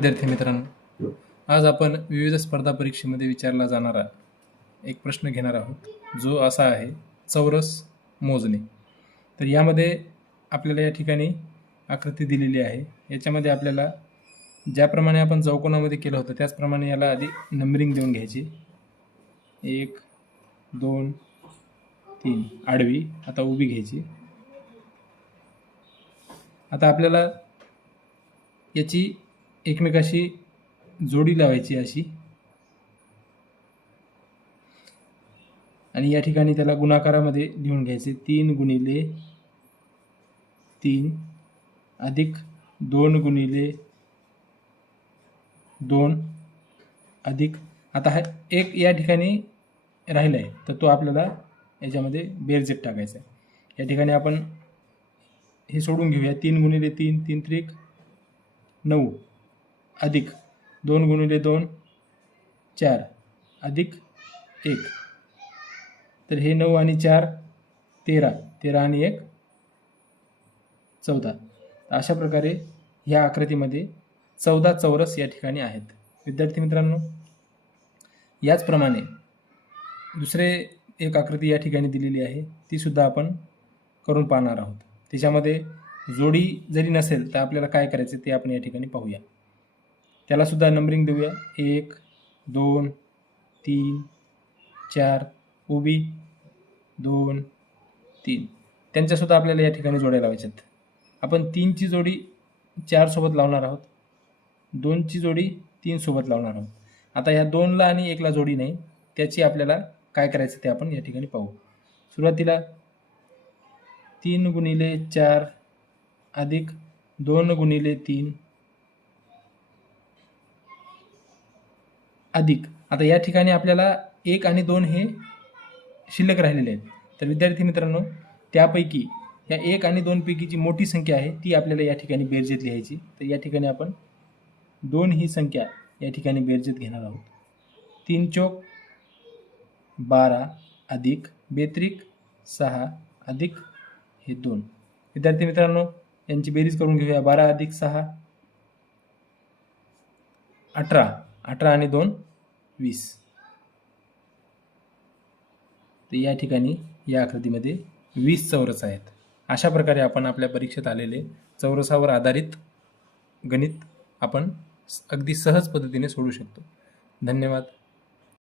विद्यार्थी मित्रांनो आज आपण विविध स्पर्धा परीक्षेमध्ये विचारला जाणारा एक प्रश्न घेणार आहोत जो असा आहे चौरस मोजणे. तर यामध्ये आपल्याला या ठिकाणी आकृती दिलेली आहे. याच्यामध्ये आपल्याला ज्याप्रमाणे आपण चौकोनामध्ये केलं होतं त्याचप्रमाणे याला आधी नंबरिंग देऊन घ्यायची. एक दोन तीन. आडवी आता उभी घ्यायची. आता आपल्याला याची एकमेकाशी जोडी लावायची अशी. आणि या ठिकाणी त्याला गुणाकारामध्ये लिहून घ्यायचे. तीन गुणिले तीन अधिक दोन गुणिले दोन अधिक. आता हा एक या ठिकाणी राहिला आहे तर तो आपल्याला याच्यामध्ये बेरजेट टाकायचा आहे. या ठिकाणी आपण हे सोडून घेऊया. तीन गुणिले तीन तीन त्रिक नऊ. अधिक दोन गुणिले दोन चार. अधिक एक. तर हे नऊ आणि चार तेरा. तेरा आणि एक चौदा. अशा प्रकारे ह्या आकृतीमध्ये चौदा चौरस या ठिकाणी आहेत. विद्यार्थी मित्रांनो याचप्रमाणे दुसरे एक आकृती या ठिकाणी दिलेली आहे. ती सुद्धा आपण करून पाहणार आहोत. त्याच्यामध्ये जोडी जरी नसेल तर आपल्याला काय करायचं ते आपण या ठिकाणी पाहूया. त्याला सुद्धा नंबरिंग देऊया. एक दोन तीन चार उभी दोन तीन. त्यांच्यासुद्धा आपल्याला या ठिकाणी जोड्या लावायच्यात आपण तीनची जोडी चारसोबत लावणार आहोत. दोनची जोडी तीनसोबत लावणार आहोत. आता ह्या दोनला आणि एकला जोडी नाही. त्याची आपल्याला काय करायचं ते आपण या ठिकाणी पाहू. सुरुवातीला तीन गुणिले चार अधिक दोन गुणिले तीन अधिक. आता या ठिकाणी आपल्याला एक आणि दोन हे शिल्लक राहिलेले आहेत. तर विद्यार्थी मित्रांनो त्यापैकी या एक आणि दोनपैकी जी मोठी संख्या आहे ती आपल्याला या ठिकाणी बेरजेत लिहायची. तर या ठिकाणी आपण दोन ही संख्या या ठिकाणी बेरजेत घेणार आहोत. तीन चौक बारा अधिक बेत्रिक सहा अधिक हे दोन. विद्यार्थी मित्रांनो यांची बेरीज करून घेऊया. बारा अधिक सहा अठरा. अठरा आणि दोन वीस. तर या ठिकाणी या आकृतीमध्ये वीस चौरस आहेत. अशा प्रकारे आपण आपल्या परीक्षेत आलेले चौरसावर आधारित गणित आपण अगदी सहज पद्धतीने सोडू शकतो. धन्यवाद.